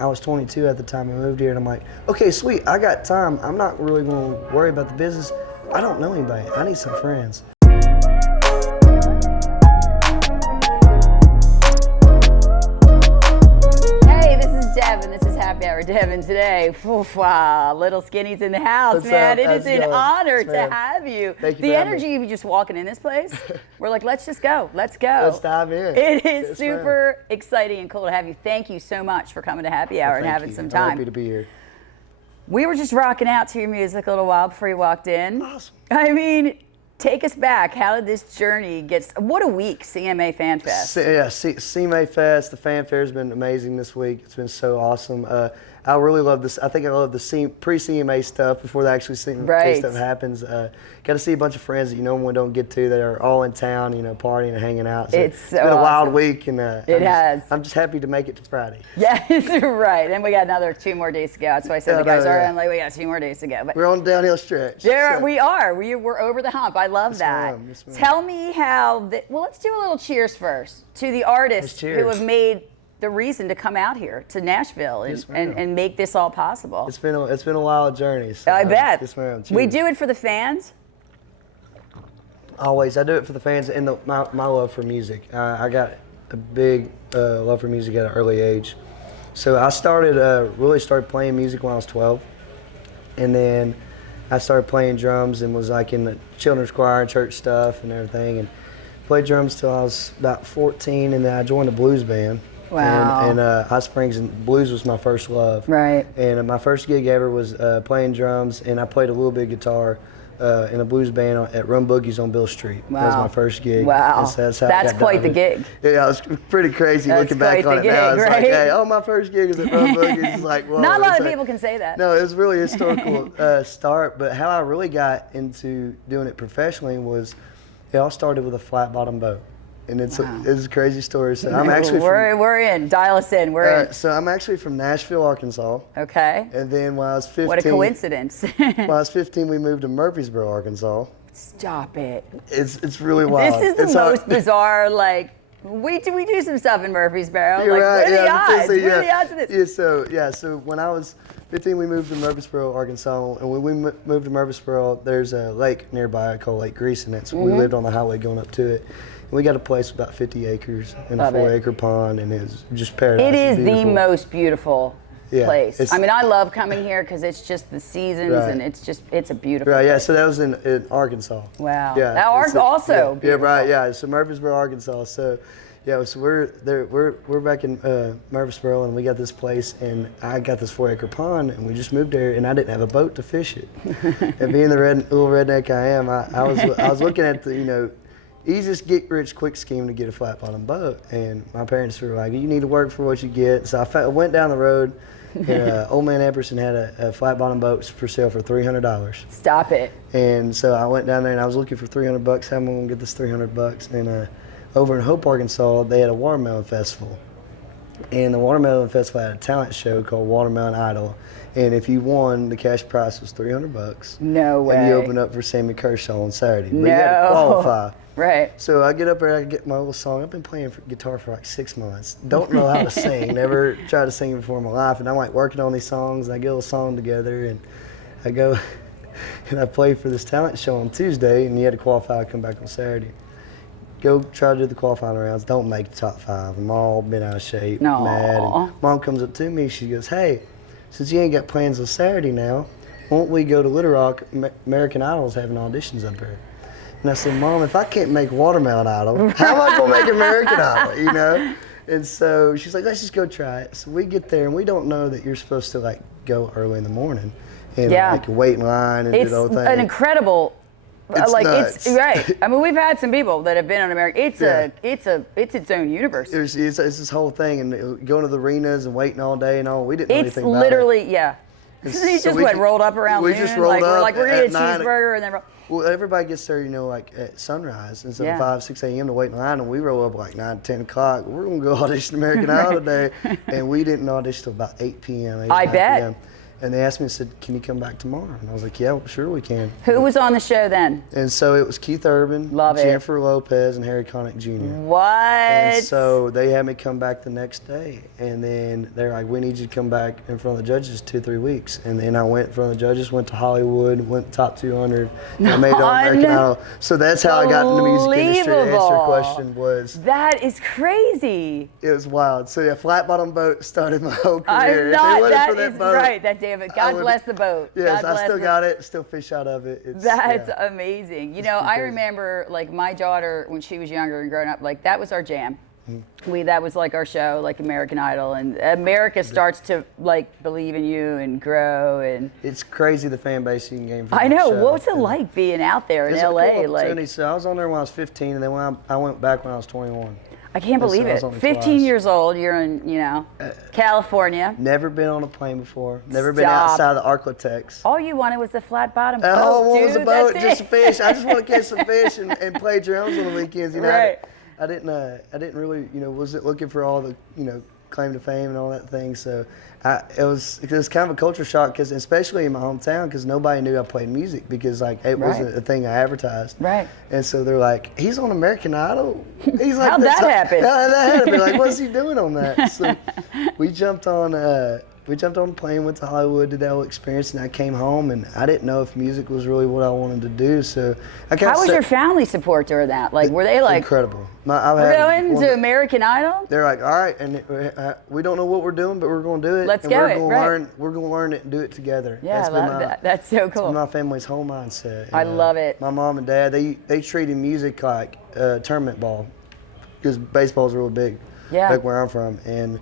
I was 22 at the time I moved here, and I'm like, okay, sweet, I got time. I'm not really going to worry about the business. I don't know anybody. I need some friends. Hey, this is Devin. This is Happy Hour Devin today. Wow, Lil Skinny's in the house, What's man. up? It is an honor to man. have you. Thank you The for having energy me. of you just walking in this place, we're like, let's just go. Let's go. Let's dive in. It is Yes, super exciting and cool to have you. Thank you so much for coming to Happy Hour and Thank having you. some I'm time. happy to be here. We were just rocking out to your music a little while before you walked in. Awesome. I mean, take us back. How did this journey get? What a week, CMA Fan Fest. CMA Fest, the fanfare has been amazing this week. It's been so awesome. I really love this. I think I love the pre-CMA stuff before the actual CMA stuff happens. Got to see a bunch of friends that you normally don't get to that are all in town, you know, partying and hanging out. So It's been a awesome. wild week, and I'm just happy to make it to Friday. Yes, right. And we got another 2 more days to go. That's why I said the guys are. I'm like, we got 2 more days to go. But We're on the downhill stretch. there so. we are. We're over the hump. I love that. ma'am. Yes, ma'am. Tell me how. Well, let's do a little cheers first to the artists Cheers. who have made the reason to come out here to Nashville and make this all possible. It's been a wild journey. So I bet. Yes, ma'am. We Cheers. do it for the fans. Always. I do it for the fans and my love for music. I got a big love for music at an early age. So I really started playing music when I was 12. And then I started playing drums and was like in the children's choir and church stuff and everything. And played drums till I was about 14, and then I joined a blues band. Wow. And Hot Springs, and blues was my first love. Right. And my first gig ever was playing drums, and I played a little bit of guitar in a blues band at Rum Boogies on Bill Street. Wow. That was my first gig. Wow. And so that's how I That's got quite the started. gig. Yeah, it was pretty crazy That's looking back quite on the it now. gig, It's right? like, hey, oh, my first gig was at Rum Boogies. It's like, whoa. Not a lot It's of like- people can say that. No, it was really a historical start, but how I really got into doing it professionally was it all started with a flat bottom boat. And it's a crazy story. So I'm actually we're in. Dial us in. We're in. So I'm actually from Nashville, Arkansas. Okay. And then when I was 15, What a coincidence. when I was 15, we moved to Murfreesboro, Arkansas. Stop it. It's really wild. This is the It's most bizarre, like, we do some stuff in Murfreesboro. You're Like, right, what are the yeah, odds? because, What are the odds of this? So when I was 15, we moved to Murfreesboro, Arkansas, and when we moved to Murfreesboro, there's a lake nearby called Lake Grease, and we lived on the highway going up to it. And we got a place with about 50 acres and Love a it. 4-acre pond, and it's just paradise. It is It's the beautiful. most beautiful Yeah, place. it's- I mean, I love coming here because it's just the seasons Right. and it's a beautiful Right, yeah, place. so that was in Arkansas. Wow. Yeah. That it's also yeah, beautiful. right, yeah. So Murfreesboro, Arkansas. So yeah, so we're back in Murfreesboro, and we got this place, and I got this 4-acre pond, and we just moved there, and I didn't have a boat to fish it. And being the little redneck I am, I was looking at the easiest get rich quick scheme to get a flat bottom boat, and my parents were like, you need to work for what you get. So I went down the road, and old man Epperson had a flat bottom boat for sale for $300. Stop it. And so I went down there and I was looking for $300. How am I gonna get this $300? And over in Hope, Arkansas, they had a watermelon festival. And the watermelon festival had a talent show called Watermelon Idol. And if you won, the cash prize was $300. No way. And you opened up for Sammy Kershaw on Saturday. But you had to qualify. Right. So I get up there, I get my little song. I've been playing guitar for like 6 months. Don't know how to sing. Never tried to sing before in my life. And I'm like working on these songs, and I get a little song together, and I go and I play for this talent show on Tuesday, and you had to qualify to come back on Saturday. Go try to do the qualifying rounds. Don't make the top 5. I'm all bent out of shape, No. mad. And Mom comes up to me. She goes, "Hey, since you ain't got plans on Saturday now, won't we go to Little Rock? American Idol's having auditions up there." And I said, "Mom, if I can't make Watermelon Idol, how am I gonna make American Idol?" And so she's like, "Let's just go try it." So we get there, and we don't know that you're supposed to like go early in the morning and like wait in line and do It's the whole thing. an incredible. It's it's nuts. right. I mean, we've had some people that have been on America. It's its own universe. It's this whole thing, and going to the arenas and waiting all day and all. We didn't know It's anything about it. literally he So just we rolled up around we noon. just rolled like, up we're like, we're gonna at get a 9. cheeseburger and then. Well, everybody gets there, like at sunrise instead of 5, 6 a.m. to wait in line, and we roll up like 9, 10 o'clock. We're gonna go audition American Idol today, and we didn't audition till about 8 p.m. 8, I 9 bet. p.m. And they asked me, said, can you come back tomorrow? And I was like, yeah, well, sure we can. Who was on the show then? And so it was Keith Urban, Love it. Jennifer Lopez, and Harry Connick Jr. What? And so they had me come back the next day. And then they're like, we need you to come back in front of the judges 2-3 weeks. And then I went in front of the judges, went to Hollywood, went top 200, and I made it on American Idol. So that's how I got in the music industry. To answer your question was. That is crazy. It was wild. So yeah, flat bottom boat started my whole career. I'm not, that that is boat, right, that David. God bless the boat. Yes, God I still got it, still fish out of it. That's amazing. You know, I remember like my daughter when she was younger and growing up, like that was our jam. That was like our show, like American Idol, and America starts to like believe in you and grow, and it's crazy the fan base you can gain from I know. show. What's it like being out there in it's LA? A cool opportunity. Like, so I was on there when I was 15, and then I went back when I was 21. I can't believe it. 15 years old, you're in, California. Never been on a plane before. Never been outside of the Arklatex. All you wanted was a flat bottom boat, All I wanted was a boat, that's just it. fish. I just want to catch some fish and play drums on the weekends. Right. I didn't really, wasn't looking for all the, claim to fame and all that thing. So it was kind of a culture shock, because especially in my hometown, because nobody knew I played music, because like it wasn't a thing I advertised. Right. And so they're like, he's on American Idol. He's like, How'd that happen? How'd that happen? Like, what's he doing on that? So we jumped on a plane, went to Hollywood, did that whole experience, and I came home, and I didn't know if music was really what I wanted to do. So how was your family support during that? Like, were they like incredible? We're going to American Idol? They're like, all right, and we don't know what we're doing, but we're going to do it. Let's and go. We're going to learn it and do it together. Yeah, I love that. That's so cool. That's my family's whole mindset. I love it. My mom and dad, they treated music like tournament ball, because baseball's real big. Yeah. Like where I'm from, and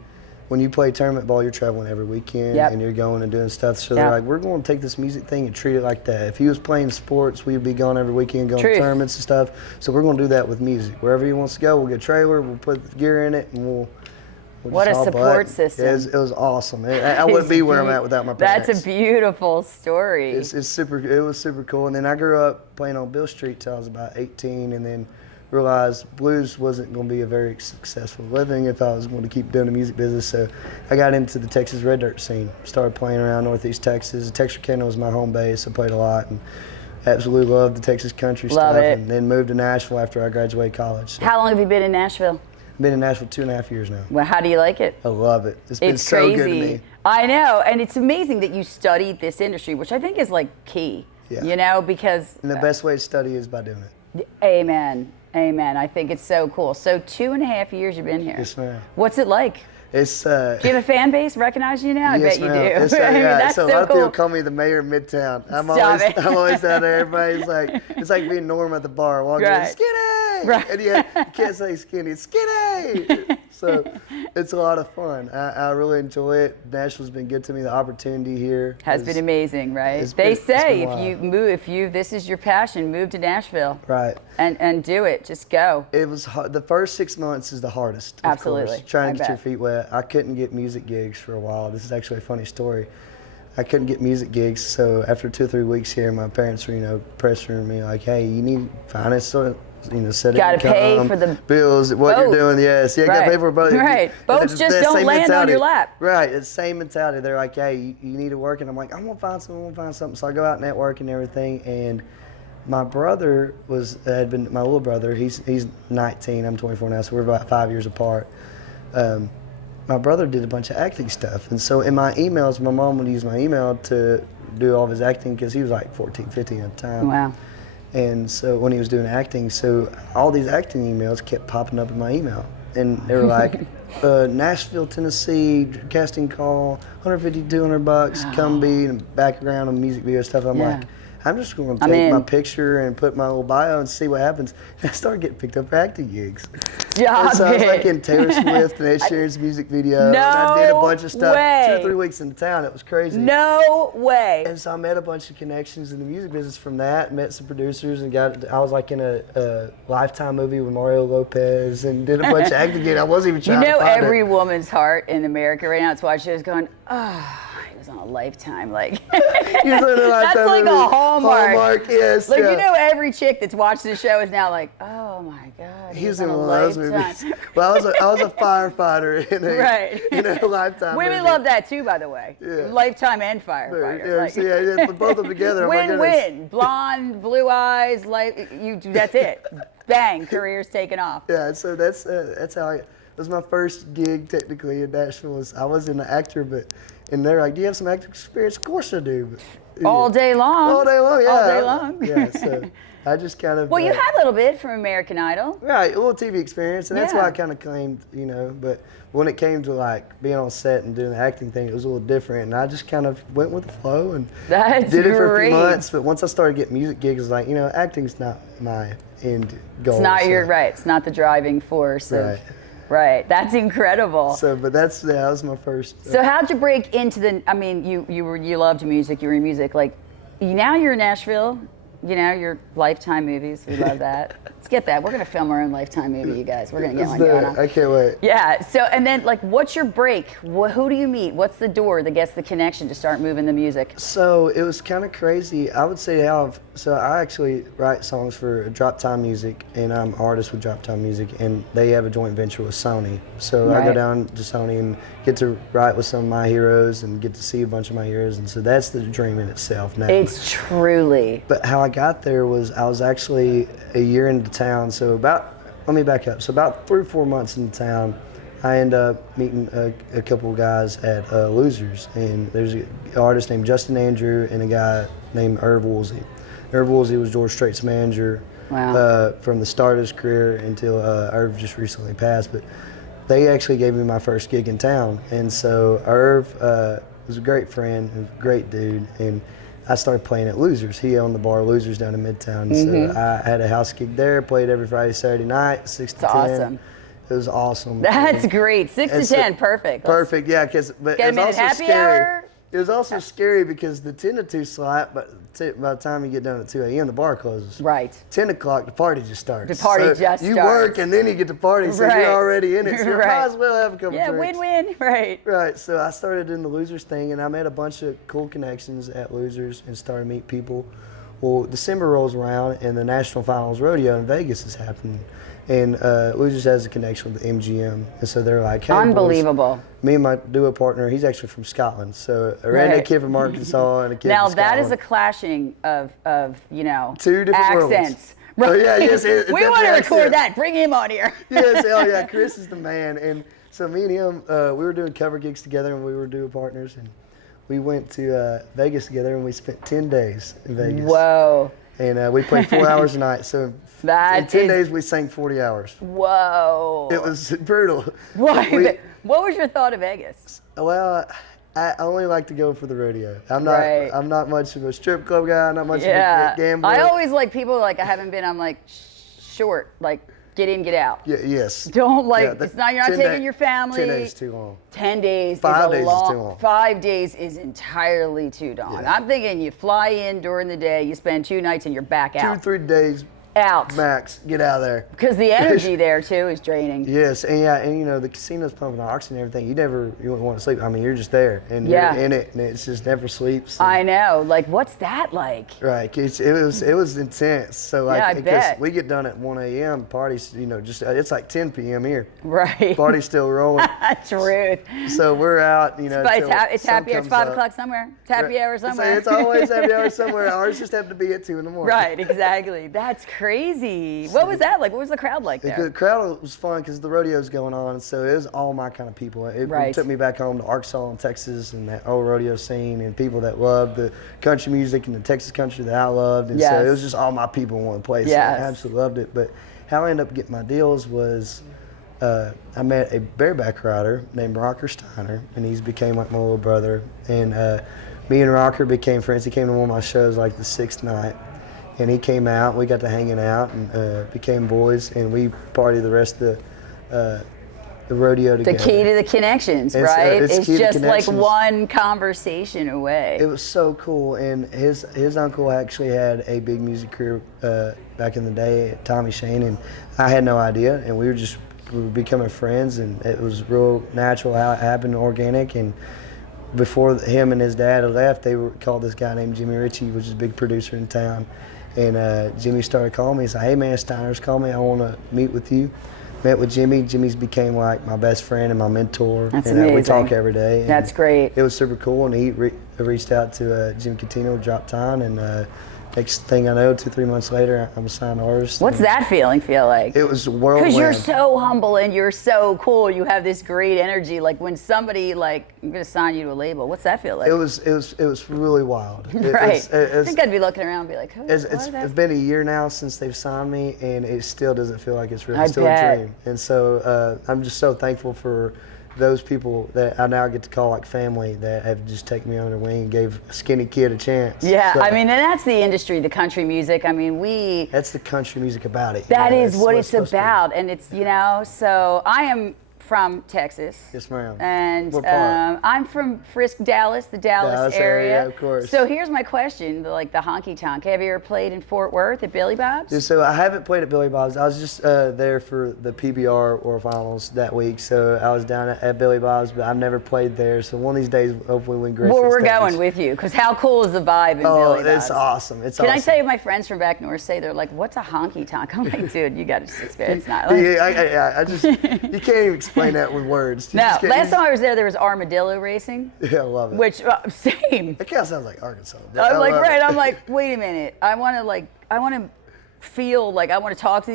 when you play tournament ball, you're traveling every weekend, and you're going and doing stuff. So they're like, we're going to take this music thing and treat it like that. If he was playing sports, we'd be going every weekend, going to tournaments and stuff. So we're going to do that with music. Wherever he wants to go, we'll get a trailer, we'll put the gear in it, and we'll what a support system. It was awesome. I wouldn't be where I'm at without my parents. That's a beautiful story. It was super cool. And then I grew up playing on Bill Street till I was about 18, and then realized blues wasn't going to be a very successful living if I was going to keep doing the music business. So I got into the Texas red dirt scene, started playing around Northeast Texas. Texarkana was my home base. I played a lot and absolutely loved the Texas country stuff. And then moved to Nashville after I graduated college. So how long have you been in Nashville? I've been in Nashville 2.5 years now. Well, how do you like it? I love it. It's been so good to me. I know, and it's amazing that you studied this industry, which I think is like key, because... And the best way to study is by doing it. Amen. Amen. I think it's so cool. So 2.5 years you've been here. Yes, ma'am. What's it like? It's do you have a fan base recognize you now? I bet you do. It's, I mean, that's so so a lot of cool. people call me the mayor of Midtown. I'm always out there. Everybody's like, it's like being Norm at the bar, walking in, Skinny! Right. And you can't say Skinny, it's Skinny! So it's a lot of fun. I really enjoy it. Nashville's been good to me. The opportunity here has been amazing, right? They say if this is your passion, move to Nashville. Right. And do it. Just go. It was hard. The first 6 months is the hardest. Absolutely. Of course, trying to get your feet wet. I couldn't get music gigs for a while. This is actually a funny story. I couldn't get music gigs, so after 2 or 3 weeks here, my parents were, pressuring me like, "Hey, you need to find a set income, gotta pay for the bills. What you're doing, yes, yeah, gotta pay for a boat. Right, boats just don't land on your lap. Right, it's the same mentality. They're like, "Hey, you need to work," and I'm like, "I'm gonna find something." So I go out and network and everything, and my brother had been my little brother. He's 19. I'm 24 now, so we're about 5 years apart. My brother did a bunch of acting stuff, and so in my emails, my mom would use my email to do all of his acting because he was like 14, 15 at the time. Wow. And so when he was doing acting, so all these acting emails kept popping up in my email, and they were like, Nashville, Tennessee, casting call, $150, $200, come be in the background of music video stuff. I'm like, I'm just going to take my picture and put my little bio and see what happens. And I started getting picked up for acting gigs. So I was like in Taylor Swift and Ed Sheeran's music video. And I did a bunch of stuff. 2 or 3 weeks in town. It was crazy. No way. And so I met a bunch of connections in the music business from that. Met some producers and I was like in a Lifetime movie with Mario Lopez and did a bunch of acting gigs. I wasn't even trying to find every woman's heart in America right now. It's why she was going, on a Lifetime, like that's like a Hallmark. Yes. Like every chick that's watching the show is now like, oh my God. He was on in a one of those Lifetime. movies. Well, I was a firefighter in a, Right. in a Lifetime Women movie. love that too, by the way. Yeah. Lifetime and firefighter. Yeah, so yeah, put both of them together. Oh my goodness. Win-win. Blonde, blue eyes, that's it. Bang, career's taken off. Yeah, so that's how it was my first gig technically in Nashville. I wasn't an actor, and they're like, "Do you have some acting experience?" Of course I do. But, All day long. All day long, yeah. All day long. Yeah, so I just kind of. Well, you had a little bit from American Idol. Right, a little TV experience, and that's Yeah. why I kind of claimed, but when it came to like being on set and doing the acting thing, it was a little different, and I just kind of went with the flow and That's did it for a few great. months. But once I started getting music gigs, I was like, acting's not my end goal. It's not so. right. It's not the driving force. Right. Right. That's incredible. So, but that was my first. So how'd you break into the? I mean, you loved music. You were in music. Like, now you're in Nashville. Your Lifetime movies. We love that. Let's get that. We're gonna film our own Lifetime movie, you guys. We're gonna get one going on. I can't wait. Yeah. So, and then like, what's your break? Who do you meet? What's the door that gets the connection to start moving the music? So it was kind of crazy. I would say so I actually write songs for Drop Time Music, and I'm an artist with Drop Time Music, and they have a joint venture with Sony. So I go Right. down to Sony and get to write with some of my heroes and get to see a bunch of my heroes, and so that's the dream in itself now. It's truly. But how I got there was I was actually a year into town. So let me back up. So about 3 or 4 months into town, I end up meeting a couple of guys at Losers, and there's an artist named Justin Andrew and a guy named Irv Woolsey. Irv Woolsey was George Strait's manager from the start of his career until Irv just recently passed. But they actually gave me my first gig in town, and so Irv was a great friend, a great dude, and I started playing at Losers. He owned the bar Losers down in Midtown. Mm-hmm. So I had a house gig there, played every Friday, Saturday night, 6 to 10. Awesome. It was awesome. That's great. 6 to 10, perfect. Perfect, yeah. But Get it a was minute also happy scary. hour. It was also scary because the 10 to 2 slot, but by the time you get done at 2 a.m., the bar closes. Right. 10 o'clock, the party just starts. The party just you starts. work and then you get to party, so Right. you're already in it. So you Right. might as well have a couple Yeah, drinks. win-win. Right. Right, so I started doing the Losers thing, and I made a bunch of cool connections at Losers and started to meet people. Well, December rolls around, and the National Finals Rodeo in Vegas is happening. And Losers has a connection with the MGM, and so they're like, "Hey, Unbelievable. boys," me and my duo partner, he's actually from Scotland, so I ran a Right. kid from Arkansas and a kid Now from Scotland. that is a clashing of Two different worlds. accents. Oh, yeah, yes, it we want to definitely record accent. that. Bring him on here. Yes, oh yeah, Chris is the man. And so me and him, we were doing cover gigs together, and we were duo partners, and we went to Vegas together, and we spent 10 days in Vegas. Whoa. And we played 4 hours a night. So That in 10 is- days, we sang 40 hours. Whoa. It was brutal. What? We- What was your thought of Vegas? Well, I only like to go for the rodeo. I'm not. Right. I'm not much of a strip club guy. Not much Yeah. of a gambler. I always like people like I haven't been. I'm like short. Like get in, get out. Yeah, yes. Don't like. Yeah, It's not. You're not 10 taking day- your family. 10 days too long. 10 days 5 is days a is long, too long. 5 days is entirely too long. Yeah. I'm thinking you fly in during the day, you spend 2 nights, and you're back 2 out. 3 days Out. max. Get out of there. Because the energy there too is draining. Yes, and the casino's pumping oxygen and everything. You wouldn't want to sleep. I mean, you're just there and Yeah. you're in it, and it's just never sleeps. I know. Like, what's that like? Right, it was intense. So like, Yeah, I because bet. we get done at 1 a.m. Parties, just it's like 10 p.m. here. Right. Party's still rolling. Truth. So we're out, But till it's sun happy hour. It's comes 5 up. o'clock somewhere. It's happy hour So somewhere. it's always happy hour somewhere. Ours just have to be at 2 in the morning. Right, exactly. That's crazy. What was that like? What was the crowd like The there? crowd was fun because the rodeo's going on, so it was all my kind of people. It Right. took me back home to Arkansas and Texas and that old rodeo scene and people that loved the country music and the Texas country that I loved. And so Yes. it was just all my people in one place. Yes. I absolutely loved it. But how I ended up getting my deals was I met a bareback rider named Rocker Steiner, and he's became like my little brother. And me and Rocker became friends. He came to one of my shows like the 6th night. And he came out, we got to hanging out and became boys, and we partied the rest of the rodeo The together. key to the connections, It's, right? it's It's key to just like connections. one conversation away. It was so cool, and his uncle actually had a big music career back in the day, Tommy Shane, and I had no idea, and we were becoming friends, and it was real natural how it happened, organic, and before him and his dad had left, they called this guy named Jimmy Ritchie, which is a big producer in town. And Jimmy started calling me. He said, "Hey man, Steiner's called me. I want to meet with you." Met with Jimmy. Jimmy's became like my best friend and my mentor. That's and, amazing. We talk every day. And that's great. It was super cool. And he reached out to Jim Catino, dropped time, and next thing I know, 2-3 months later, I'm a signed artist. What's that feeling feel like? It was whirlwind. Because you're so humble and you're so cool. You have this great energy. Like when somebody like, I'm gonna sign you to a label. What's that feel like? It was really wild. Right. I think I'd be looking around and be like, it's been a year now since they've signed me, and it still doesn't feel like it's real. It's still bet. a dream. And so I'm just so thankful for those people that I now get to call like family that have just taken me under their wing and gave a skinny kid a chance. Yeah, So I mean, and that's the industry, the country music. I mean, that's the country music about it. That is what it's it's about, and it's, you know, so I am from Texas. Yes, ma'am. And What part? I'm from Dallas, the Dallas area. Of course. So here's my question, like the honky tonk. Have you ever played in Fort Worth at Billy Bob's? Yeah, so I haven't played at Billy Bob's. I was just there for the PBR World Finals that week, so I was down at Billy Bob's, but I've never played there. So one of these days, hopefully, we can grace Well, the we're stage. going with you, because how cool is the vibe in Billy Bob's? It's awesome. It's Can awesome. I tell you, my friends from back north say, they're like, what's a honky tonk? I'm like, dude, you got to just experience it. It's not. Yeah, I just you can't even explain that with words. You No, just can't- last time I was there was armadillo racing, Yeah, I love it. which, same. That kind of sounds like Arkansas. but I'm I like, love right, it. I'm like, wait a minute. I want to feel like I want to talk to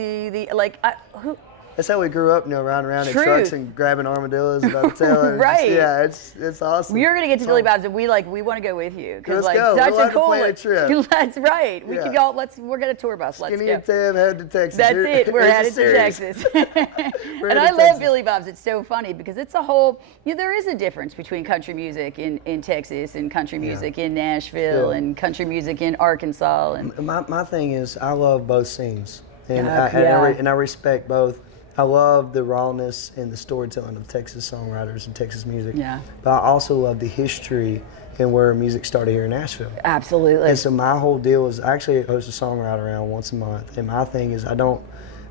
who? That's how we grew up, riding around in Truth. trucks and grabbing armadillos by the tail. and Right. Yeah, it's awesome. You're gonna get to Billy Bob's, and we want to go with you because Let's go. such We'll a have to cool. plan a trip. That's right. We Yeah. can go. We're gonna tour bus. Let's Skinny go. and Tab headed to Texas. That's Here- it. We're here's headed the to series. Texas. We're And headed I to love Texas. Billy Bob's. It's so funny because it's a whole. There is a difference between country music in Texas and country music in Nashville Yeah. and country music in Arkansas and. My thing is, I love both scenes, and Yeah. I respect both. I love the rawness and the storytelling of Texas songwriters and Texas music. Yeah. But I also love the history and where music started here in Nashville. Absolutely. And so my whole deal is I actually host a songwriter around once a month, and my thing is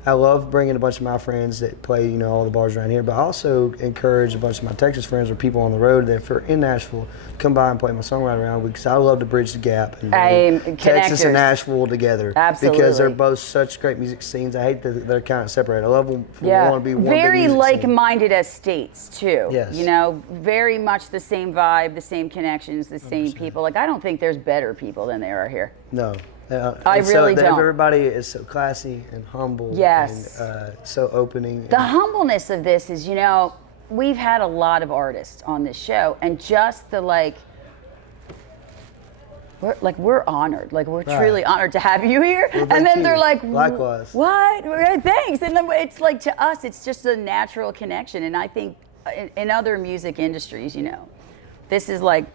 I love bringing a bunch of my friends that play, all the bars around here, but I also encourage a bunch of my Texas friends or people on the road that if are in Nashville, come by and play my songwriter round because I love to bridge the gap and bring Texas connectors. and Nashville together. Absolutely. Because they're both such great music scenes. I hate that they're kind of separated. I love them for Yeah, one to be one very big music scene. like-minded as states too. Yes. Very much the same vibe, the same connections, the same people. Like I don't think there's better people than there are here. No. I And really don't. Everybody is so classy and humble. Yes. And so opening. The humbleness of this is, we've had a lot of artists on this show, and just the we're honored. Like we're truly honored to have you here. Well, and thank then you. they're like, Likewise. What? Thanks. And then it's like to us, it's just a natural connection. And I think in other music industries, this is like,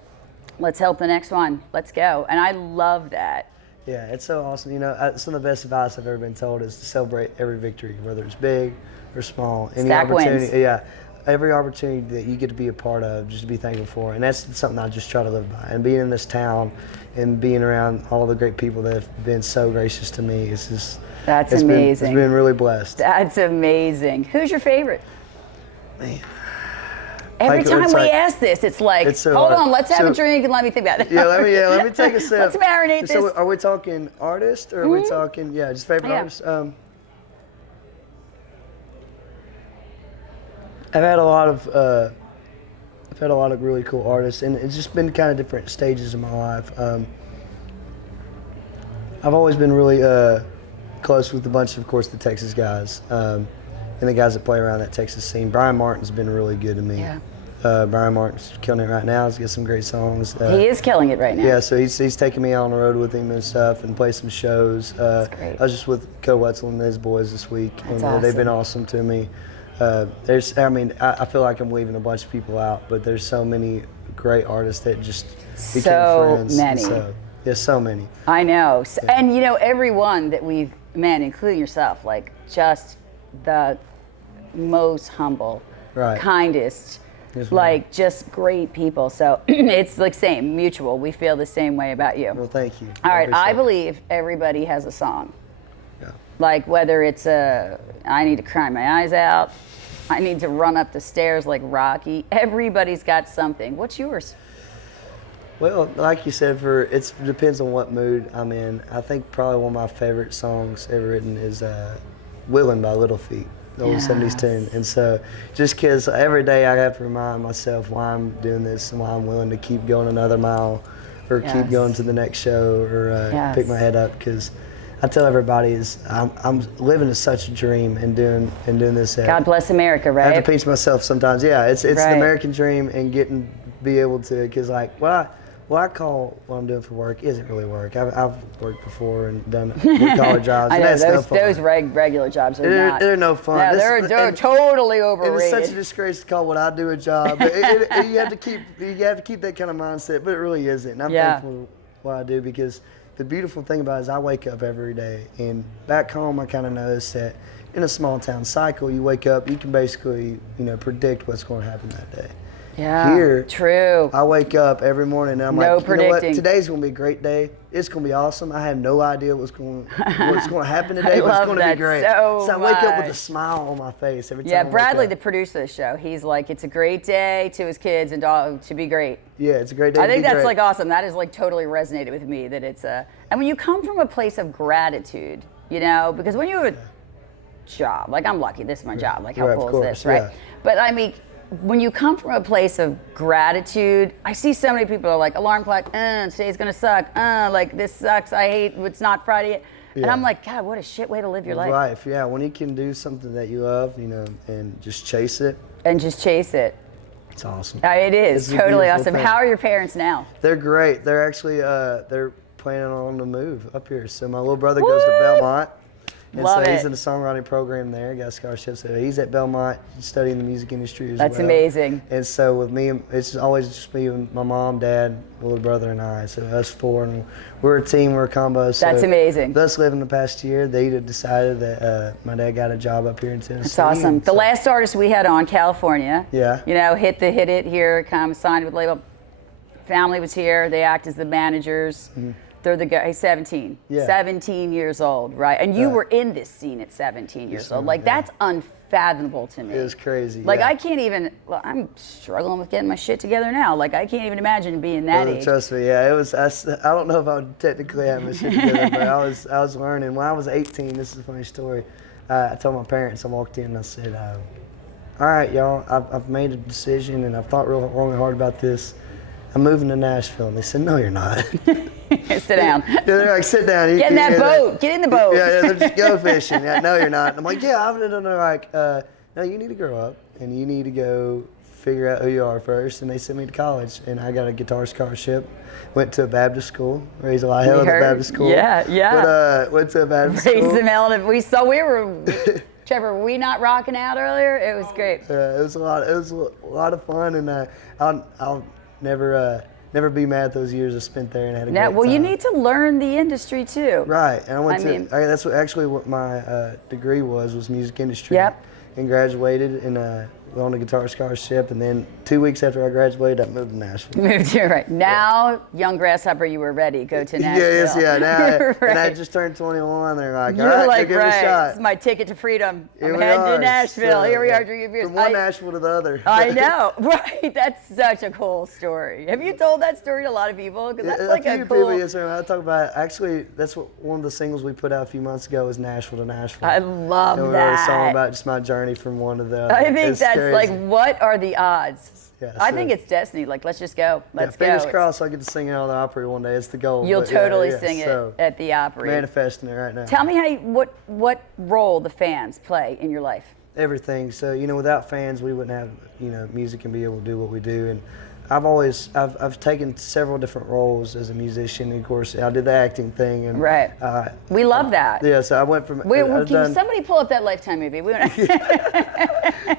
let's help the next one. Let's go. And I love that. Yeah, it's so awesome. Some of the best advice I've ever been told is to celebrate every victory, whether it's big or small. Any Stack opportunity, wins. yeah, every opportunity that you get to be a part of, just to be thankful for. And that's something I just try to live by. And being in this town and being around all the great people that have been so gracious to me, it's just That's it's amazing. Been really blessed. That's amazing. Who's your favorite? Man. Every Like, time it's we like- ask this, it's like, it's so hold hard. on, let's have a So- drink and let me think about it. Yeah, let me take a sip. Let's marinate So this. are we talking artist or are we talking just favorite Yeah. artist? I've had a lot of really cool artists, and it's just been kind of different stages in my life. I've always been really close with a bunch of course, the Texas guys, and the guys that play around that Texas scene. Brian Martin's been really good to me. Yeah. Brian Martin's killing it right now. He's got some great songs. He is killing it right now. Yeah, so he's taking me on the road with him and stuff and play some shows. great. I was just with Co Wetzel and his boys this week, and they've been awesome to me. I feel like I'm leaving a bunch of people out, but there's so many great artists that just became So friends. many. So many. I know. And everyone that we've met, including yourself, like just the most humble, Right. kindest, Yes, ma'am. like just great people. So it's like same, mutual. We feel the same way about you. Well, thank you. All right, I appreciate it. believe everybody has a song. Yeah. Like whether it's I need to cry my eyes out, I need to run up the stairs like Rocky. Everybody's got something. What's yours? Well, like you said, it depends on what mood I'm in. I think probably one of my favorite songs ever written is "Willin" by Little Feat, the old '70s tune. And so, just because every day I have to remind myself why I'm doing this and why I'm willing to keep going another mile, or keep going to the next show, or pick my head up, because I tell everybody I'm living such a dream and doing this. God bless America, right? I have to pinch myself sometimes. Yeah, it's the American dream, and be able to, because like what I call what I'm doing for work isn't really work. I've worked before and done college jobs. I know, and that's those regular jobs are not. They're no fun. No, they're totally overrated. And it's such a disgrace to call what I do a job. But you have to keep that kind of mindset, but it really isn't. And I'm thankful for what I do, because the beautiful thing about it is I wake up every day, and back home I kind of noticed that in a small town cycle, you wake up, you can basically predict what's going to happen that day. Yeah, here, true. I wake up every morning and I'm like, predicting. You know what? Today's gonna be a great day. It's gonna be awesome. I have no idea what's going to happen today, but it's gonna be great. So I wake up with a smile on my face every time. Yeah, Bradley, the producer of the show, he's like, it's a great day to his kids and to be great. Yeah, it's a great day. I think that's like awesome. That is like totally resonated with me. That it's and when you come from a place of gratitude, because when you have a job, like I'm lucky, this is my job. Like how cool is this, right? Yeah. But I mean, when you come from a place of gratitude, I see so many people are like, alarm clock, today's gonna suck, like this sucks, I hate, it's not Friday yet. And I'm like, God, what a shit way to live your life. Life, yeah, when you can do something that you love, and just chase it. It's awesome. It is totally awesome. Thing. How are your parents now? They're great. They're actually, they're planning on the move up here. So my little brother goes to Belmont. And so he's in the songwriting program there, got a scholarship. So he's at Belmont studying the music industry as well. That's amazing. And so with me, it's always just me and my mom, dad, my little brother, and I. So us four, and we're a team, we're a combo. So that's amazing. Thus living the past year, they decided that my dad got a job up here in Tennessee. That's awesome. The last artist we had on, California. Yeah. Hit it here, come signed with label. Family was here. They act as the managers. Mm-hmm. They're the guy, he's 17. Yeah. 17 years old, right? And you were in this scene at 17 years old. Like, that's unfathomable to me. It was crazy. Like, I can't even, I'm struggling with getting my shit together now. Like, I can't even imagine being that age. Trust me, yeah. It was, I don't know if I would technically have my shit together, but I was learning. When I was 18, this is a funny story. I told my parents, I walked in and I said, all right, y'all, I've made a decision and I've thought real long and hard about this. I'm moving to Nashville. And they said, no, you're not. Sit down. Yeah, they're like, sit down. Get in that boat. Get in the boat. Yeah, they're just go fishing. Yeah, no, you're not. And I'm like, yeah, and they're like, no, you need to grow up and you need to go figure out who you are first. And they sent me to college, and I got a guitar scholarship. Went to a Baptist school. Raised a lot of hell at the Baptist school. Yeah. But went to a Baptist school. Raised some hell. We were. Trevor, were we not rocking out earlier? It was great. Yeah, it was a lot of fun, and I'll never be mad at those years I spent there and had a great time. You need to learn the industry too. Right, and that's what my degree was music industry. Yep. And graduated and on a guitar scholarship, and then 2 weeks after I graduated, I moved to Nashville. Moved here, right. Now, young grasshopper, you were ready. Go to Nashville. Now, right. And I just turned 21. They're like, you're all right, like, give it a shot. This is my ticket to freedom. Here I'm heading to Nashville. So, Here we are drinking beers. From one Nashville to the other. I know, right? That's such a cool story. Have you told that story to a lot of people? Because that's like a cool. People, yes, sir. I talk about it. Actually, that's what one of the singles we put out a few months ago was Nashville to Nashville. I love that. We wrote a song about just my journey from one to the other. I think that's crazy. Like, what are the odds? Yeah, I think it's destiny. Like, let's just go. Let's go. Fingers crossed I get to sing it on the Opry one day. It's the goal. You'll totally sing it at the Opry. Manifesting it right now. Tell me what role the fans play in your life. Everything. So, without fans, we wouldn't have, music and be able to do what we do. And I've taken several different roles as a musician. And of course, I did the acting thing. And, right. We love that. Yeah, so I went from. Can somebody pull up that Lifetime movie?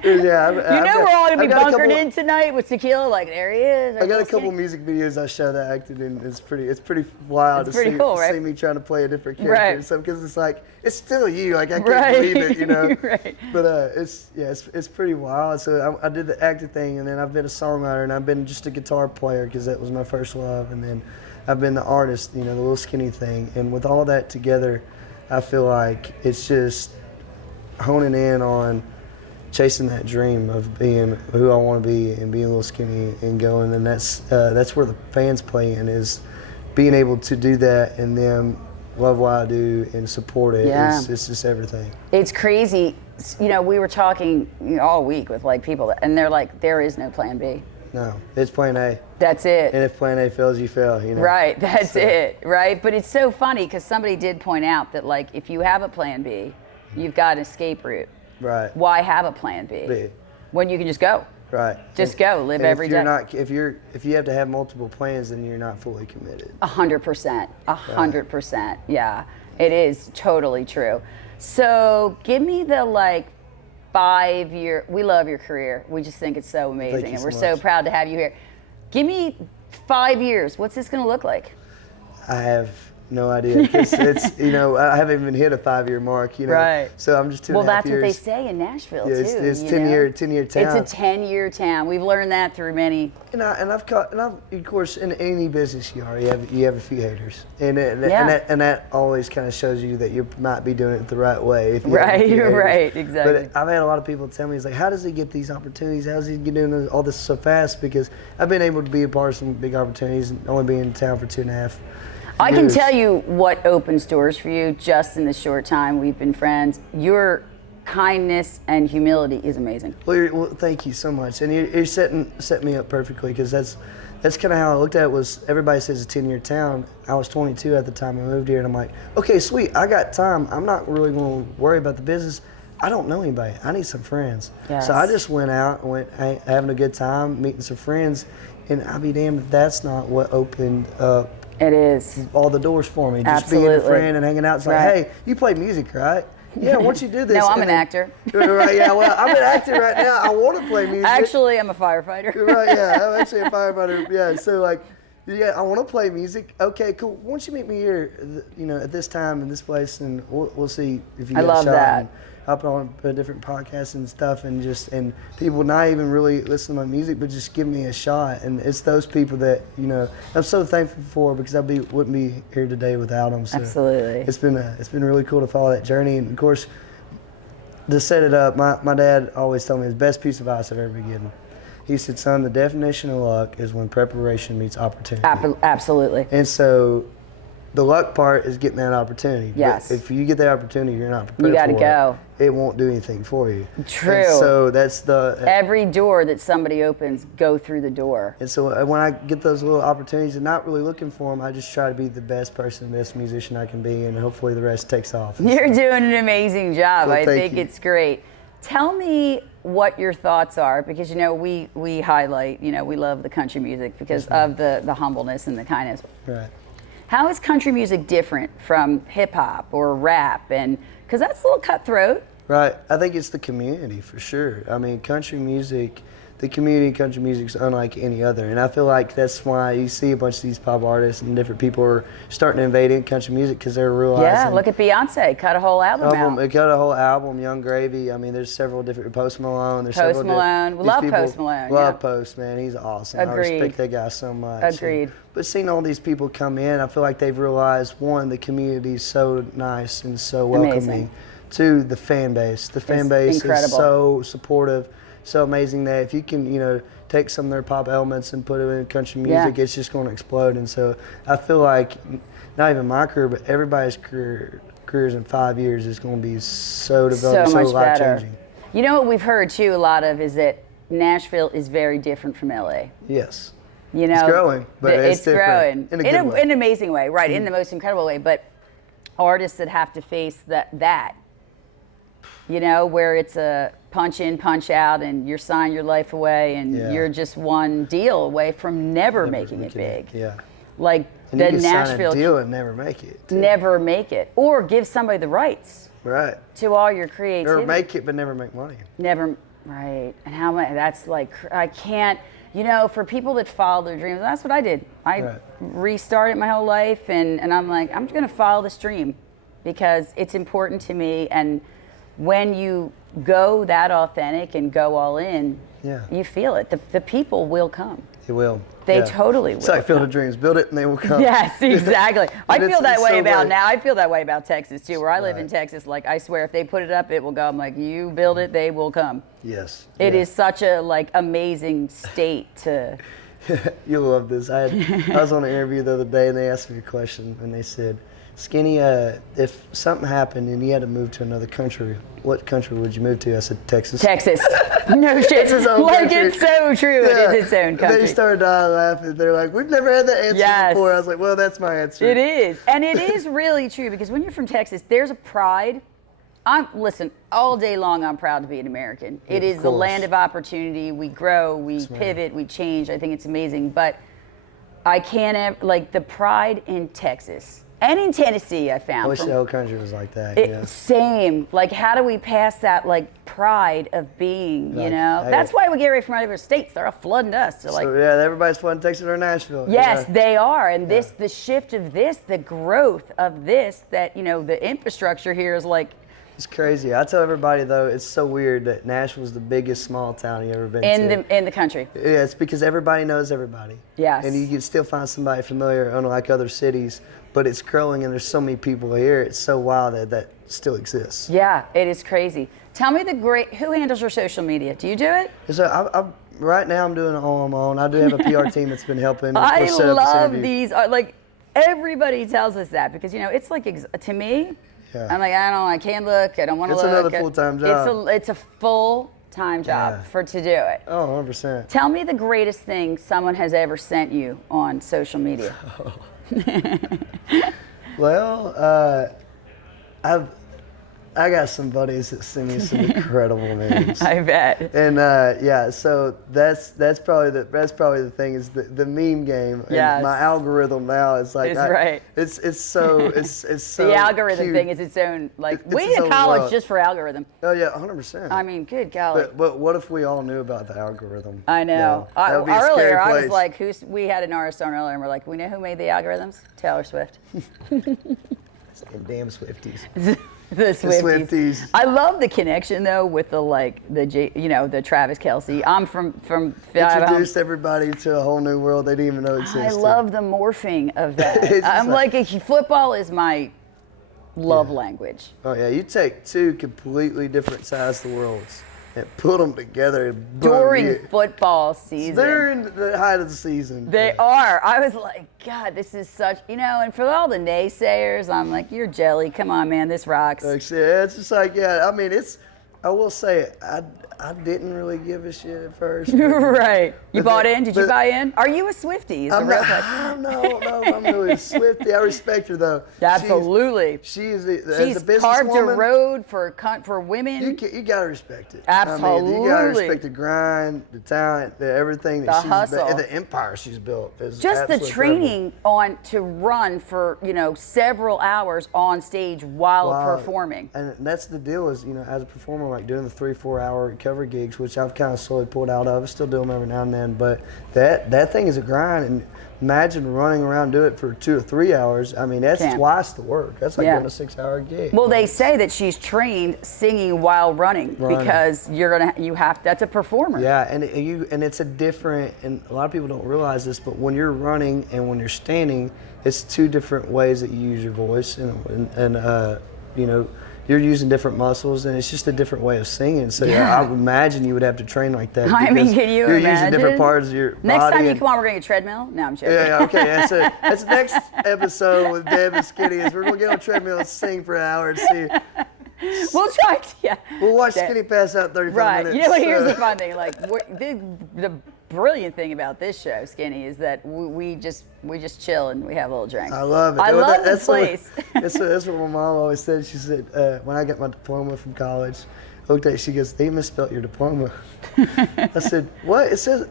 Yeah, we're all gonna be bunkered in tonight with tequila. Like, there he is. I got a couple music videos I show that acted in. It's pretty wild to see me trying to play a different character. Right. And stuff, because it's like it's still you. Like I can't believe it, Right. But it's pretty wild. So I did the acting thing, and then I've been a songwriter, and I've been just a guitar player because that was my first love, and then I've been the artist, the Lil Skinny thing, and with all that together, I feel like it's just honing in on chasing that dream of being who I want to be and being Lil Skinny and going, and that's where the fans play in, is being able to do that and them love what I do and support it. Yeah. It's just everything. It's crazy. You know, we were talking all week with like people, and they're like, there is no plan B. No, it's plan A. That's it. And if plan A fails, you fail, you know. Right, that's it, right? But it's so funny because somebody did point out that like if you have a plan B, you've got an escape route. Right. Why have a plan B? When you can just go. Right. Just go, live every day. If you have to have multiple plans, then you're not fully committed. 100%, 100%. Yeah, it is totally true. So give me the like 5-year. We love your career. We just think it's so amazing, and we're so proud to have you here. Give me 5 years. What's this going to look like? I have no idea. It's you know, I haven't even hit a 5-year mark, you know. Right. So I'm just 2.5 years. Well, that's what they say in Nashville too. It's 10-year town. It's a 10-year town. We've learned that through many. And I've of course in any business you have a few haters, and that always kind of shows you that you might be doing it the right way. If you Right. You're right. Exactly. But I've had a lot of people tell me, it's like, how does he get these opportunities? How does he get doing all this so fast? Because I've been able to be a part of some big opportunities, and only being in town for 2.5 years. I can tell you what opens doors for you just in the short time we've been friends. Your kindness and humility is amazing. Well, thank you so much, and you're setting me up perfectly, because that's kind of how I looked at it. Was everybody says it's a 10-year town. I was 22 at the time I moved here, and I'm like, okay, sweet, I got time. I'm not really going to worry about the business. I don't know anybody. I need some friends. Yes. So I just went out and went having a good time, meeting some friends, and I'll be damned if that's not what opened up. It is. All the doors for me. Just Absolutely. being a friend and hanging out. It's like, hey, you play music, right? Yeah, why don't you do this? No, I'm an actor. Right, yeah, well, I'm an actor right now. I want to play music. Actually, I'm a firefighter. Right, yeah, I'm actually a firefighter. Yeah, so like, yeah, I want to play music. Okay, cool. Why don't you meet me here, you know, at this time in this place, and we'll see if you get a shot. I love that. And hop on different podcasts and stuff, and people not even really listen to my music, but just give me a shot. And it's those people that, you know, I'm so thankful for, because I wouldn't be here today without them. So absolutely. It's been really cool to follow that journey. And of course, to set it up, my dad always told me his best piece of advice I've ever been given. He said, son, the definition of luck is when preparation meets opportunity. Absolutely. And so the luck part is getting that opportunity. Yes. But if you get that opportunity, you're not prepared for it. You got to go. It won't do anything for you. True. And so that's every door that somebody opens, go through the door. And so when I get those little opportunities and not really looking for them, I just try to be the best person, the best musician I can be, and hopefully the rest takes off. You're doing an amazing job. Well, I think it's great. Tell me what your thoughts are, because, you know, we highlight, you know, we love the country music because of the humbleness and the kindness. Right. How is country music different from hip hop or rap? And because that's a little cutthroat. Right. I think it's the community for sure. I mean, country music, the community in country music is unlike any other. And I feel like that's why you see a bunch of these pop artists and different people are starting to invade in country music, because they're realizing. Yeah, look at Beyonce, cut a whole album out. It cut a whole album, Young Gravy. I mean, there's several different, Post Malone. Post Malone. Love Post Malone. Love Post, man. He's awesome. Agreed. I respect that guy so much. Agreed. But seeing all these people come in, I feel like they've realized, one, the community is so nice and so welcoming. Amazing. Two, the fan base. The fan base is so supportive, so amazing that if you can, you know, take some of their pop elements and put it in country music, it's just going to explode. And so I feel like not even my career, but everybody's careers in 5 years is going to be so developed, so life-changing. You know what we've heard too a lot of is that Nashville is very different from LA. Yes. You know, it's growing, but it's different. Growing in an amazing way, right? In the most incredible way. But artists that have to face that, you know, where it's a punch in, punch out, and you're signing your life away, and you're just one deal away from never making it big. Yeah. Like and the you can Nashville sign a deal and never make it. Too. Never make it, or give somebody the rights. Right. To all your creativity. Or make it, but never make money. Never. Right. And how much? That's like, I can't. You know, for people that follow their dreams, that's what I did. I restarted my whole life, and I'm like, I'm just going to follow this dream because it's important to me. And when you go that authentic and go all in, you feel it. The people will come. It will. They totally will. It's like Field of Dreams. Build it and they will come. Yes, exactly. I feel that way so about like, now. I feel that way about Texas too, where I live in Right. Texas. Like, I swear, if they put it up, it will go. I'm like, you build it, they will come. Yes. It yeah. is such a like amazing state to. You'll love this. I was on an interview the other day and they asked me a question and they said, Skinny, if something happened and you had to move to another country, what country would you move to? I said, Texas. Texas. No shit. It's his own Like, country. it's so true. Yeah. It is its own country. They started dying laughing. They're like, we've never had that answer Yes. before. I was like, well, that's my answer. It is. And it is really true because when you're from Texas, there's a pride. Listen, all day long, I'm proud to be an American. It is the land of opportunity. We grow, we pivot, we change. I think it's amazing. But I can't, like, the pride in Texas and in Tennessee, I found. I wish the whole country was like that. Yeah. Same. Like, how do we pass that, like, pride of being, you know? hey. That's why we get away from other states. They're all flooding us. They're like, So, yeah, everybody's flooding Texas or Nashville. yes, you know? they are. And this, the shift of this, the growth of this, that, you know, the infrastructure here is like, It's crazy. I tell everybody, though, it's so weird that Nashville's the biggest small town you've ever been to. in the country. Yeah, it's because everybody knows everybody. Yes. And you can still find somebody familiar, unlike other cities, but it's growing and there's so many people here. It's so wild that that still exists. Yeah, it is crazy. Tell me who handles your social media? Do you do it? So right now I'm doing it all on my own. I do have a PR team that's been helping. I set up this love interview. these. Like, everybody tells us that because, you know, it's like, to me, Yeah. I'm like, I can't look. I don't want to It's look. another full-time job. It's a full-time job to do it. Oh, 100%. Tell me the greatest thing someone has ever sent you on social media. Well, I got some buddies that send me some incredible memes. I bet. And yeah, so that's probably the thing is the meme game. And Yes. my algorithm now is like It's right. It's so The algorithm cute. thing is its own, like, It's we its need a own college world. just for algorithm. Oh yeah, 100%. I mean, good golly. But what if we all knew about the algorithm? I know. Yeah, that would be a scary Earlier, I was place. like, we had an artist on earlier, and we're like, we know who made the algorithms? Taylor Swift. Them damn Swifties. The Swifties. Swifties. I love the connection though with the Travis Kelce. I'm from Introduced everybody to a whole new world they didn't even know existed. I love the morphing of that. It's just I'm like, football is my love language. Oh yeah, you take two completely different sides of the worlds and put them together. And boom, During football season. they're in the height of the season. They are. I was like, God, this is such, and for all the naysayers, I'm like, you're jelly. Come on, man, this rocks. Like, yeah, it's just like, yeah, I mean, I will say, I didn't really give a shit at first. Right. You bought in? Did you but- buy in? Are you a Swiftie? Is the I'm real not, question. no, I'm really a Swiftie. I respect her though. Absolutely. She's as She's a businesswoman. carved a road for women. You gotta respect it. Absolutely. I mean, you gotta respect the grind, the talent, everything that The hustle. the empire she's built. Is Just the absolutely incredible. training to run for several hours on stage while performing. And that's the deal is, as a performer, like doing the 3-4 hour recovery gigs, which I've kind of slowly pulled out of. I still do them every now and then, but that thing is a grind. And imagine running around doing it for 2 or 3 hours. I mean, that's twice the work. That's like doing a 6-hour gig. Well, they say that she's trained singing while running. Because that's a performer. Yeah, and it's a different, and a lot of people don't realize this, but when you're running and when you're standing, it's two different ways that you use your voice, and you're using different muscles, and it's just a different way of singing. So I would imagine you would have to train like that. I mean, can you You're imagine? using different parts of your Next body. time you come on, we're going to treadmill? No, I'm joking. Yeah, okay. That's the next episode with Deb and Skinny is we're going to get on a treadmill and sing for an hour and see. We'll try to, We'll watch Skinny pass out 35 right. minutes. You know what, here's the fun thing. Like, the brilliant thing about this show, Skinny, is that we just chill and we have a little drink. I love it. I love the place. That's what my mom always said. She said, when I got my diploma from college, I looked at it, she goes, they misspelled your diploma. I said, what? It says,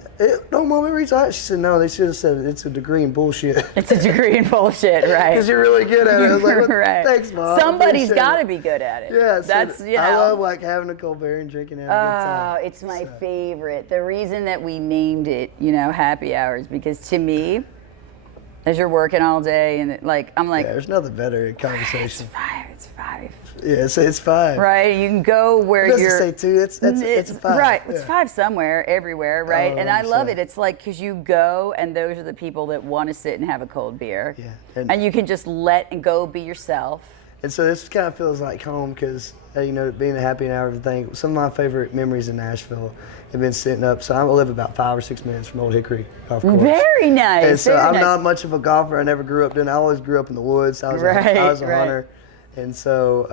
no, Mom, it reads out. She said, no, they should have said it's a degree in bullshit. It's a degree in bullshit, right? Because you're really good at it. I was like, well, right. Thanks, Mom. Somebody's got to be good at it. Yeah, so that's I love like having a cold beer and drinking and having a good time. Oh, it's my favorite. The reason that we named it, happy hours, because to me, as you're working all day and I'm like, Yeah, there's nothing better in conversation. it's 5 5. Yeah, so it's 5. Right, you can go where It doesn't you're. say 2. It's a 5. Right, Yeah. it's 5 somewhere, everywhere, right? Oh, And I love 100%. it. It's like because you go, and those are the people that want to sit and have a cold beer. Yeah, And you can just let and go be yourself. And so this kind of feels like home because, you know, being a happy hour and everything. Some of my favorite memories in Nashville have been sitting up. So I live about 5 or 6 minutes from Old Hickory Golf Course. Very nice. And so very I'm nice. not much of a golfer. I never grew up doing. I always grew up in the woods. I was a hunter, and so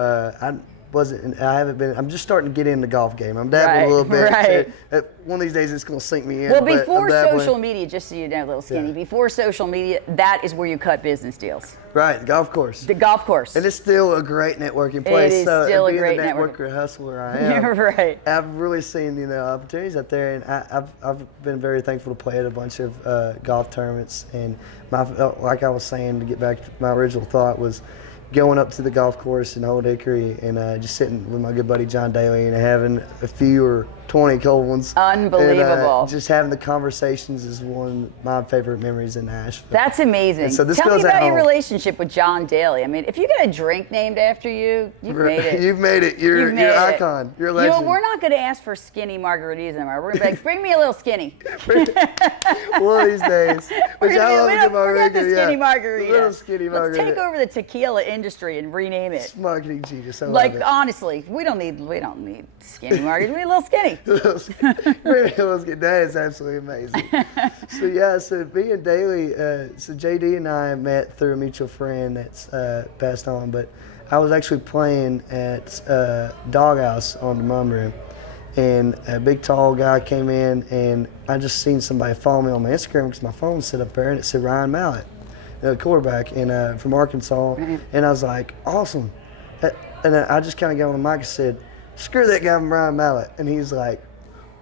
I haven't been. I'm just starting to get in the golf game. I'm dabbling a little bit. Right. So, one of these days it's gonna sink me in. Well, but before I'm dabbling. social media, just so you know, Lil Skinny, Yeah. before social media, that is where you cut business deals. Right, the golf course. The golf course. And it's still a great networking place. It is so still a being great the networking. networker hustler I am. You're right. I've really seen, you know, opportunities out there, and I've been very thankful to play at a bunch of golf tournaments. And like I was saying, to get back to my original thought was going up to the golf course in Old Hickory and just sitting with my good buddy John Daly and having a few or 20 cold ones. Unbelievable. And, just having the conversations is one of my favorite memories in Nashville. That's amazing. And so this Tell me goes at about your home. relationship with John Daly. I mean, if you get a drink named after you, you've made it. You've made it. You're You've made an it. icon. You're a You legend. know, we're not going to ask for skinny margaritas anymore. We're going to be like, bring me a little skinny. One of these days. We're Which I love gonna to be, get my forget the regular, skinny yeah. margarita. Little skinny margarita. Let's take over the tequila industry and rename it. It's marketing genius. I love Like it. honestly, we don't need skinny margaritas. We need a little skinny. That is absolutely amazing. So yeah, so me and Daly, so JD and I met through a mutual friend that's passed on, but I was actually playing at Doghouse on the Mummer, and a big tall guy came in, and I just seen somebody follow me on my Instagram because my phone was set up there, and it said Ryan Mallett, the quarterback from Arkansas, and I was like, awesome. And I just kind of got on the mic and said, screw that guy from Ryan Mallett, and he's like,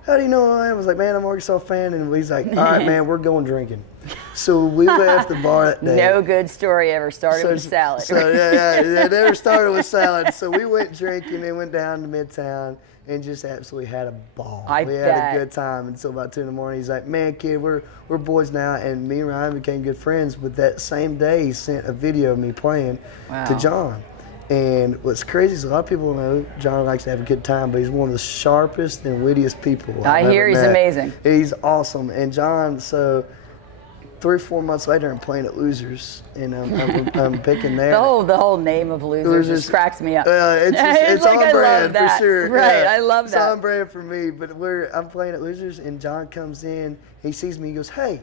how do you know who I am? I was like, man, I'm an Arkansas fan. And he's like, all right, man, we're going drinking. So we left the bar that day. No good story ever started with salad. So yeah, it never started with salad. So we went drinking and went down to Midtown and just absolutely had a ball. We had a good time until about 2 in the morning. He's like, man, kid, we're boys now. And me and Ryan became good friends. But that same day, he sent a video of me playing to John. And what's crazy is a lot of people know John likes to have a good time, but he's one of the sharpest and wittiest people I hear he's amazing. He's awesome. And John, so 3 or 4 months later, I'm playing at Losers, and I'm picking there. The whole name of Losers just cracks me up. It's like, on I brand love that. for sure. Right, Yeah. I love that. It's on brand for me. But I'm playing at Losers, and John comes in. He sees me. He goes, "Hey,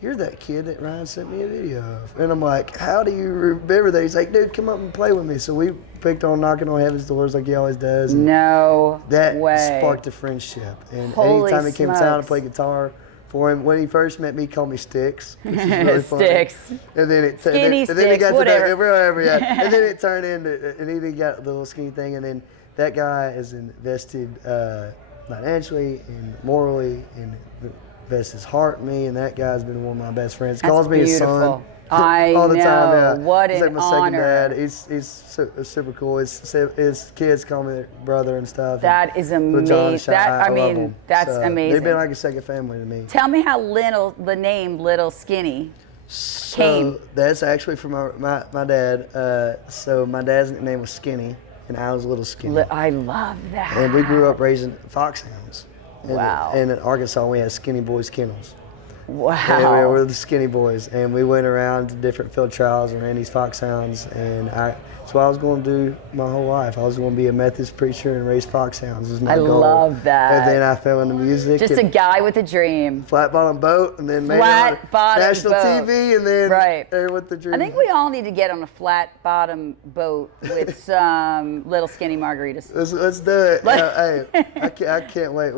you're that kid that Ryan sent me a video of." And I'm like, how do you remember that? He's like, dude, come up and play with me. So we picked on knocking on heaven's doors like he always does. And No that way. sparked a friendship. And Holy anytime he came to town to smokes. play guitar for him, when he first met me, he called me Sticks, which is really funny. Sticks. And then it Skinny and then he Sticks, got whatever. to whatever, yeah. And then it turned into, and he got the little skinny thing. And then that guy is invested financially and morally and invest his heart in me, and that guy's been one of my best friends. That's Calls me his son beautiful. I all the know. time. Yeah. What He's an like my honor. second dad. He's super cool. His kids call me their brother and stuff. That is and John and amazing. Shy, I love mean, them. that's So amazing. They've been like a second family to me. Tell me how the name Little Skinny So came. that's actually from my dad. So my dad's name was Skinny, and I was Little Skinny. I love that. And we grew up raising foxhounds. Wow. And in Arkansas, we had Skinny Boys Kennels. Wow. And we were the Skinny Boys, and we went around to different field trials and ran these foxhounds, and that's what I was going to do my whole life. I was going to be a Methodist preacher and raise foxhounds was my goal. love that. And then I fell into music. Just a guy with a dream. Flat bottom boat, and then made it Flat on bottom national boat. TV, and then Right. there with the dream. I think we all need to get on a flat bottom boat with some Little Skinny margaritas. Let's do it. Hey, I can't wait.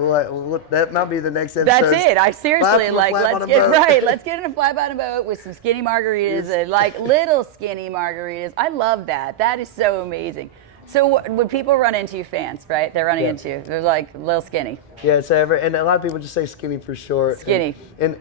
That might be the next episode. That's it. I seriously Flat like. bottom Let's get boat. right. Let's get in a flat bottom boat with some skinny margaritas and like little skinny margaritas. I love that. That is so amazing. So when people run into you, fans, right? They're running into you. They're like Lil Skinny. Yeah, it's ever, and a lot of people just say Skinny for short. Skinny. And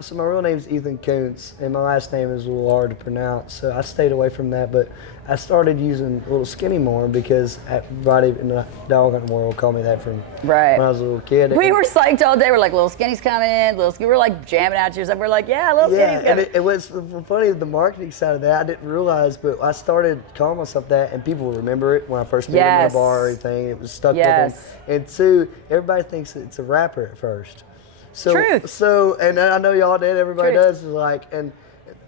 so my real name's Ethan Koontz, and my last name is a little hard to pronounce, so I stayed away from that. But I started using Lil Skinny more because everybody in the dog hunting world called me that from when I was a little kid. We were psyched all day. We're like, Lil Skinny's coming in. Lil Skinny. We're like jamming out to yourself. We're like, yeah, Lil Skinny's coming. And it was funny, the marketing side of that, I didn't realize, but I started calling myself that, and people remember it when I first met in the bar or anything. It was stuck with them. And two, everybody thinks it's a rapper at first. So, and I know y'all did, everybody does, like, and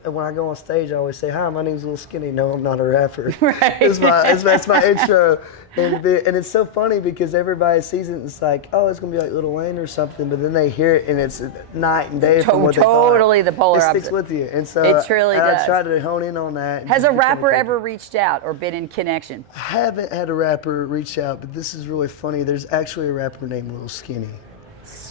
when I go on stage, I always say, hi, my name's Lil Skinny. No, I'm not a rapper. Right. That's my intro. And it's so funny because everybody sees it and it's like, oh, it's going to be like Lil Wayne or something, but then they hear it and it's night and day from what they thought. Totally the polar opposite. It sticks with you. And so it truly does. I try to hone in on that. Has a rapper ever reached out or been in connection? I haven't had a rapper reach out, but this is really funny. There's actually a rapper named Lil Skinny.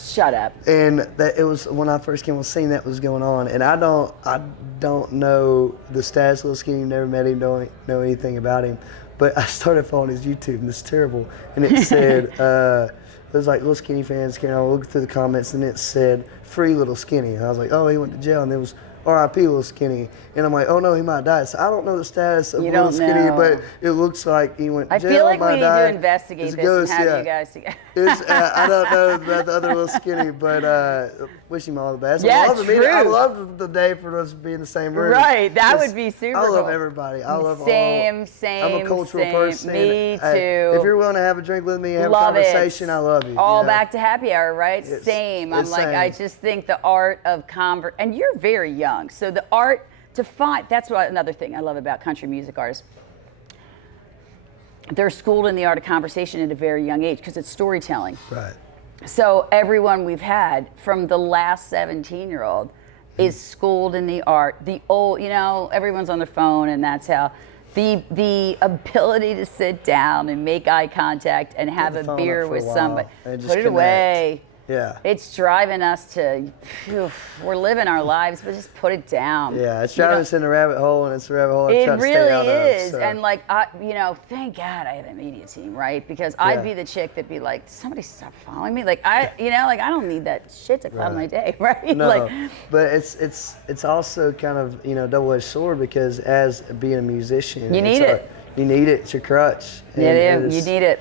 Shut up. And that it was when I first came on the scene that was going on, and I don't know the status of Lil Skinny. Never met him, don't know anything about him, but I started following his YouTube, and it's terrible. And it said it was like Lil Skinny fans came. I looked through the comments, and it said free Lil Skinny. And I was like, oh, he went to jail, and it was R.I.P. Lil Skinny. And I'm like, oh no, he might die. So I don't know the status of Lil Skinny, but it looks like he went to jail. I feel like we need to investigate this and have you guys together. I don't know about the other Lil Skinny, but wish him all the best. Yeah, I love the day for us to be in the same room. Right, that would be super cool. I love everybody. I love same. I'm a cultural person. Me too. If you're willing to have a drink with me, have a conversation, I love you. All back to happy hour, right? Same. I'm like, I just think the art of and you're very young, so the art to find, that's what another thing I love about country music artists. They're schooled in the art of conversation at a very young age because it's storytelling. Right. So everyone we've had from the last 17-year-old is schooled in the art. The old, everyone's on their phone, and that's how the ability to sit down and make eye contact and have a beer with somebody, put it away. Yeah. It's driving us to, we're living our lives, but just put it down. Yeah, it's driving us in a rabbit hole, and it's a rabbit hole I try to stay out of. It really is. So. And like, thank God I have a media team, right? Because I'd be the chick that'd be like, somebody stop following me. Like, I don't need that shit to cloud my day, right? No, but it's also kind of, double-edged sword because as being a musician, you need it. You need it. It's your crutch. You need it.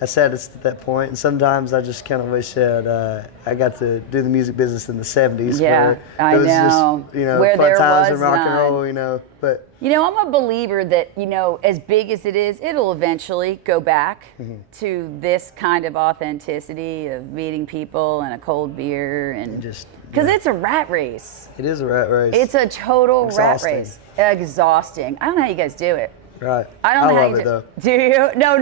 I said it's at that point, and sometimes I just kind of wish that I got to do the music business in the 70s. Yeah, I know. Just, where fun there times was and rock none. and roll, but. I'm a believer that, as big as it is, it'll eventually go back to this kind of authenticity of meeting people and a cold beer and just. Because it's a rat race. It is a rat race. It's a total rat race. Exhausting. I don't know how you guys do it. Right. I don't know how love it though. Do you? No,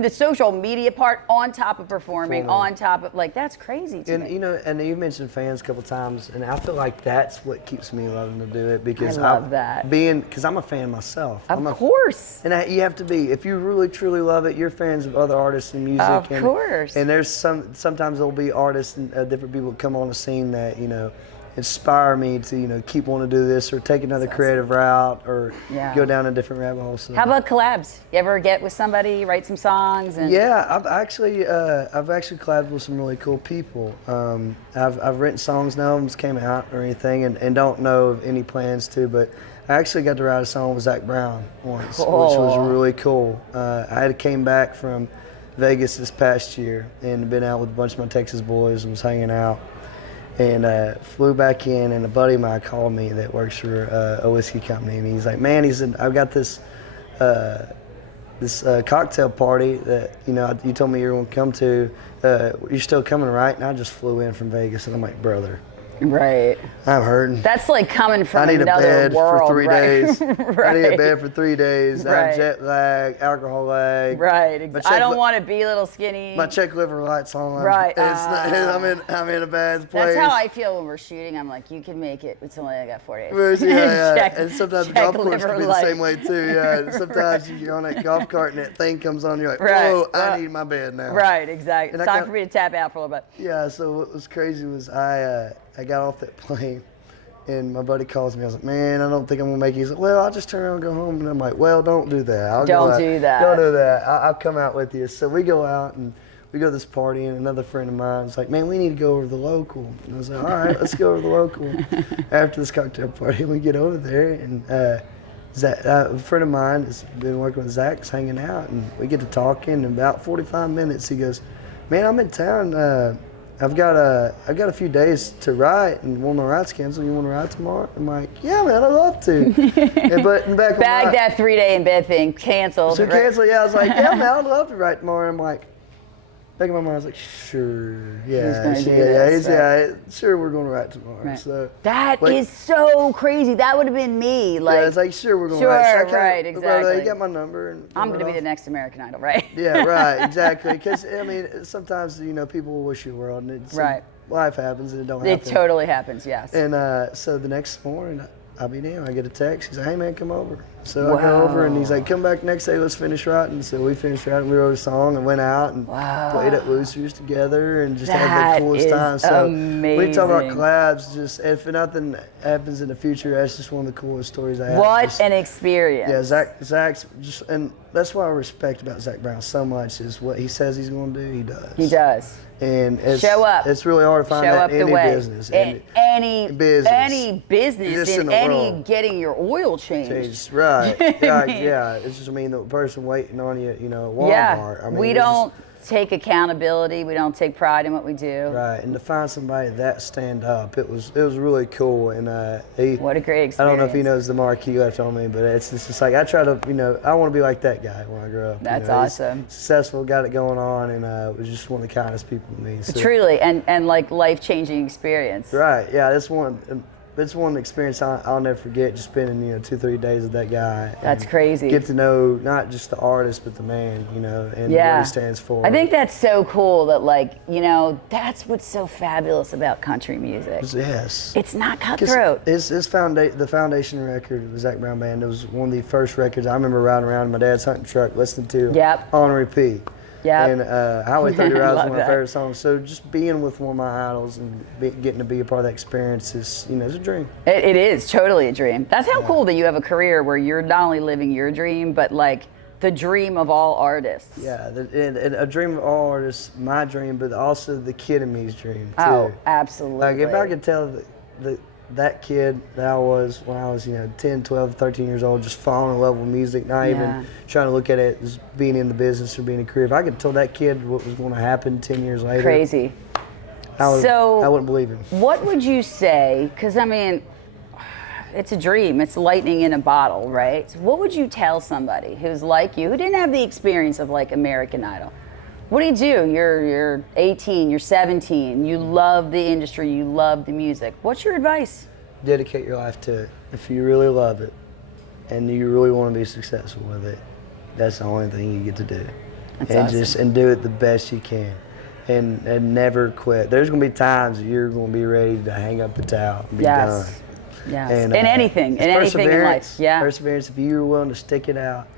the social media part on top of performing, on top of that's crazy to me. And you mentioned fans a couple times, and I feel like that's what keeps me loving to do it because I love that. Because I'm a fan myself. Of course. And you have to be. If you really truly love it, you're fans of other artists and music. Of course. And there's sometimes there'll be artists and different people that come on the scene that inspire me to keep wanting to do this or take another creative route or go down a different rabbit hole. So. How about collabs? You ever get with somebody, write some songs? Yeah, I've actually collabed with some really cool people. I've written songs, no one's came out or anything, and don't know of any plans to, but I actually got to write a song with Zach Brown once, which was really cool. I came back from Vegas this past year and been out with a bunch of my Texas boys and was hanging out. And flew back in, and a buddy of mine called me that works for a whiskey company, and he's like, "Man," he said, "I've got this cocktail party that you told me you were going to come to. You're still coming, right?" And I just flew in from Vegas, and I'm like, "Brother." Right. I'm hurting. That's like coming from I need another a bed world, for 3 days. Right. I need a bed for 3 days. Right. I have jet lag, alcohol lag. Right. I don't want to be Lil Skinny. My check liver light's on. Right. I'm in a bad place. That's how I feel when we're shooting. I'm like, you can make it. It's only I got 4 days. And sometimes the golf course can be the same way too. Yeah. Sometimes you're on that golf cart and that thing comes on. You're like, whoa, I need my bed now. Right. Exactly. It's time for me to tap out for a little bit. Yeah. So what was crazy was I got off that plane, and my buddy calls me. I was like, "Man, I don't think I'm gonna make it." He's like, "Well, I'll just turn around and go home." And I'm like, "Well, don't do that. Don't do that. Don't do that. I'll come out with you." So we go out and we go to this party, and another friend of mine was like, man, we need to go over to the local. And I was like, all right, let's go over to the local. After this cocktail party, we get over there, and Zach, a friend of mine has been working with Zach's hanging out, and we get to talking. In about 45 minutes, he goes, man, I'm in town. I've got a few days to write, and one of my rides canceled. You want to ride tomorrow? I'm like, yeah, man, I'd love to. But in back of Bag that 3-day in bed thing canceled. So canceled. Yeah, I was like, yeah, man, I'd love to write tomorrow. I'm like, back in my mind, I was like, sure, yeah, sure, we're going to write tomorrow. Right. So that is so crazy. That would have been me. Like, yeah, it's like, sure, we're going to write. Sure, right, exactly. You got my number. And I'm going to be the next American Idol, right? Yeah, right, exactly. Because I mean, sometimes people will wish you the world, and right. Life happens, and it don't happen. It totally happens, yes. And so the next morning, I'll be down. I get a text. He's like, hey, man, come over. So I go over, and he's like, come back next day, let's finish writing. So we finished writing. We wrote a song and went out and played at Loosers together and just had the coolest time. So amazing. We talk about collabs. Just if nothing happens in the future, that's just one of the coolest stories I have. What an experience. Yeah, Zach's just, and that's what I respect about Zach Brown so much is what he says he's going to do, he does. He does. And it's, show up. It's really hard to find that in any business. Any business, in any getting your oil changed. Right. Yeah. It's just the person waiting on you, at Walmart. Yeah. We don't take accountability. We don't take pride in what we do. Right. And to find somebody that stand up, it was really cool. And what a great experience. I don't know if he knows the mark he left on me, but it's just like I try to, I want to be like that guy when I grow up. That's awesome. He's successful, got it going on, and was just one of the kindest people to me. So. Truly, and like life-changing experience. Right. Yeah. It's one experience I'll never forget. Just spending 2-3 days with that guy. That's crazy. Get to know not just the artist but the man, and what he stands for. I think that's so cool that that's what's so fabulous about country music. Yes. It's not cutthroat. The foundation record of the Zach Brown Band. It was one of the first records I remember riding around in my dad's hunting truck listening to. Yep. On repeat. Yeah. And Highway 30 Ride was one of my favorite songs. So just being with one of my idols and getting to be a part of that experience is, it's a dream. It is totally a dream. That's how cool that you have a career where you're not only living your dream, but the dream of all artists. Yeah, and a dream of all artists, my dream, but also the kid in me's dream too. Oh, absolutely. Like if I could tell that kid that I was when I was 10, 12, 13 years old, just falling in love with music, not even trying to look at it as being in the business or being a career. If I could tell that kid what was going to happen 10 years later, crazy. I wouldn't believe him. What would you say? Because it's a dream. It's lightning in a bottle, right? So what would you tell somebody who's like you, who didn't have the experience of American Idol? What do? You're 18, you're 17, you love the industry, you love the music. What's your advice? Dedicate your life to it. If you really love it and you really want to be successful with it, that's the only thing you get to do. That's awesome. And do it the best you can. And never quit. There's going to be times that you're going to be ready to hang up the towel and be done. Yes. And, in anything in life. Yeah. Perseverance, if you're willing to stick it out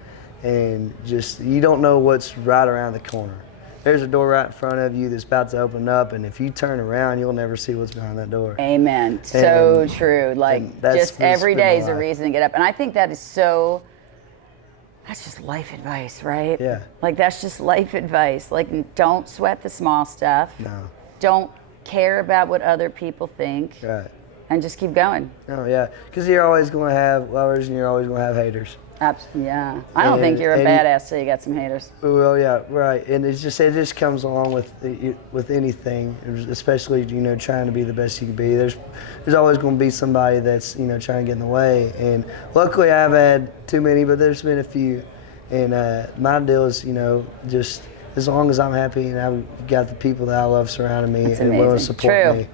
and you don't know what's right around the corner. There's a door right in front of you that's about to open up, and if you turn around, you'll never see what's behind that door. Amen. So true. Just every day is a reason to get up. And I think that's just life advice, right? Yeah. That's just life advice. Don't sweat the small stuff. No. Don't care about what other people think. Right. And just keep going. Oh, yeah. Because you're always going to have lovers and you're always going to have haters. Yeah. I don't think you're a badass till you got some haters. Well, yeah, right. And it just comes along with anything, especially, trying to be the best you can be. There's always going to be somebody that's, trying to get in the way. And luckily I've had too many, but there's been a few. And my deal is, just as long as I'm happy and I've got the people that I love surrounding me and willing to support me.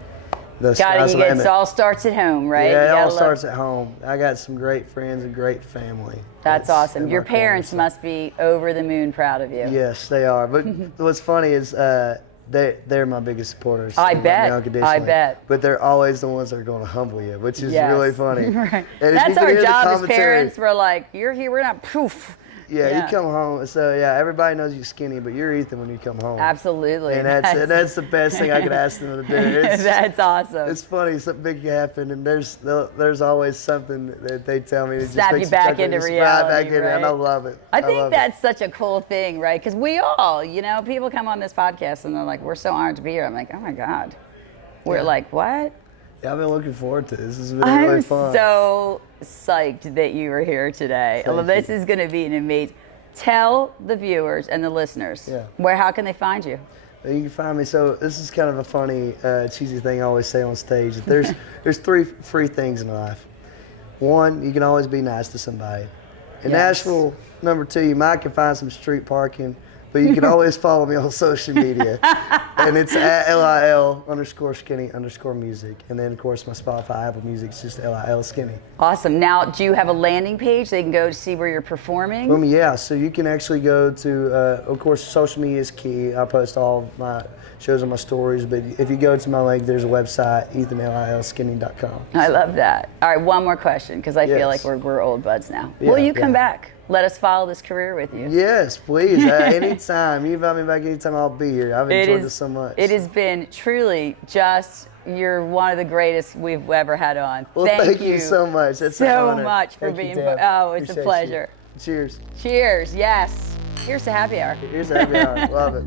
It all starts at home, right? Yeah, it all starts at home. I got some great friends and great family. That's awesome. Your parents must be over the moon proud of you. Yes, they are. But what's funny is they're my biggest supporters. I bet. But they're always the ones that are going to humble you, which is really funny. Right. That's our job as parents. We're like, you're here, we're not poof. Yeah, you come home. So yeah, everybody knows you're skinny, but you're Ethan when you come home. Absolutely. And that's the best thing I could ask them to do. That's awesome. It's funny, something big can happen, and there's always something that they tell me that Snap just you back into reality, right? And I love it. I think that's such a cool thing, right? Because we all, people come on this podcast and they're like, "We're so honored to be here." I'm like, "Oh my God." We're like, "What?" Yeah, I've been looking forward to this. This has been really fun. I'm so psyched that you were here today. This is going to be an amazing. Tell the viewers and the listeners how can they find you? You can find me. So this is kind of a funny, cheesy thing I always say on stage. There's 3 free things in life. 1, you can always be nice to somebody. In Nashville, number 2, you might can find some street parking, but you can always follow me on social media. And it's at LIL_Skinny_music. And then, of course, my Spotify, Apple Music is just LIL Skinny. Awesome. Now, do you have a landing page they can go to see where you're performing? Yeah. So you can actually go to, of course, social media is key. I post all my shows on my stories. But if you go to my link, there's a website, ethanlilskinny.com. I love that. All right, one more question, because I feel like we're old buds now. Will you come back? Let us follow this career with you. Yes, please. Anytime. You invite me back anytime, I'll be here. I've enjoyed this so much. It has been truly you're one of the greatest we've ever had on. Well, thank you so much. That's so much for being. It's a pleasure. Cheers. Cheers. Yes. Here's the happy hour. Here's the happy hour. Love it.